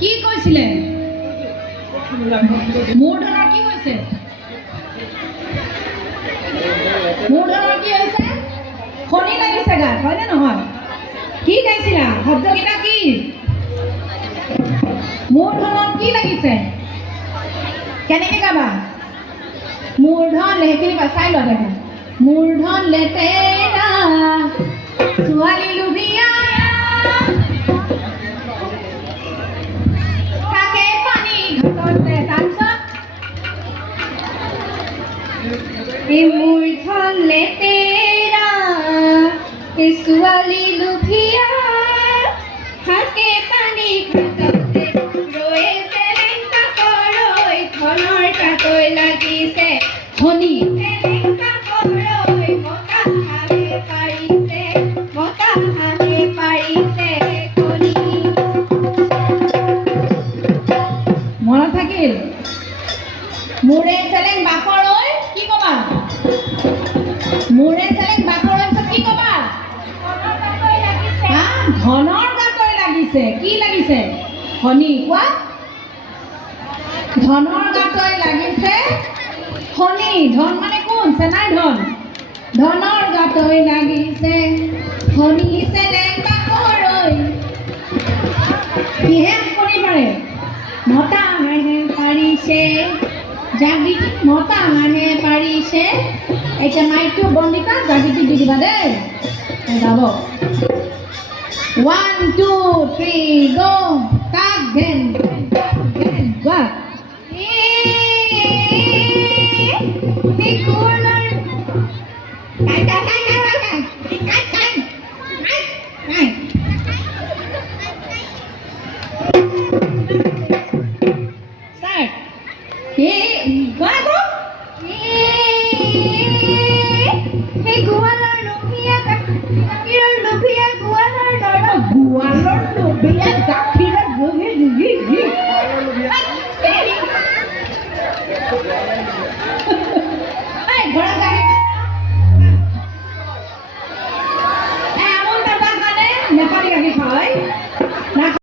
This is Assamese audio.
কি কৈছিলে মূৰ্ধনৰ কি হৈছে মূৰ্ধনৰ কি হৈছে শনি লাগিছে গাত হয়নে নহয় কি গাইছিলা শব্দকেইটা কি মূৰ্ধনত কি লাগিছে কেনেকে গাবা মূৰ্ধন সেইখিনি চাই লোৱা দেখোন মূৰ্ধন লেতেৰা ছোৱালী লুভিয়া থাকে পানী ঘাটতে তাৰপিছত এই মূৰ্ধন লেতেৰা এই ছোৱালী লুভিয়া থাকে পানী ঘাটতে ৰৈ চেলেং কাকৰৈ ধনৰ কাকৈ লাগিছে শনি চেলেং কাকৰৈ মতা হাঁহে পাৰিছে কণী মনত থাকিল মূৰে চেলেং বাখৰৈ কি কবা মূৰে চেলেং বাখৰৈ পিছত কি কবা ধনৰ গাতৈ লাগিছে কি লাগিছে শনি কোৱা ধনৰ গাতৈ লাগিছে শনি ধন মানে কোন চেনাই ধন ধনৰ গাতৈ লাগিছে শনি চেলেং বাখৰৈ কিহে কৰি পাৰে মতা হাঁহে পাৰিছে জাগি মতা হাঁহে পাৰিছে এতিয়া মাইকটো বন্দিতা জাগিটো দি দিবা দেই গাব 1 2 3 গো কাক গেন গোৱা এই কোলাৰ গোৱালৰ লোভিয়া গাখীৰ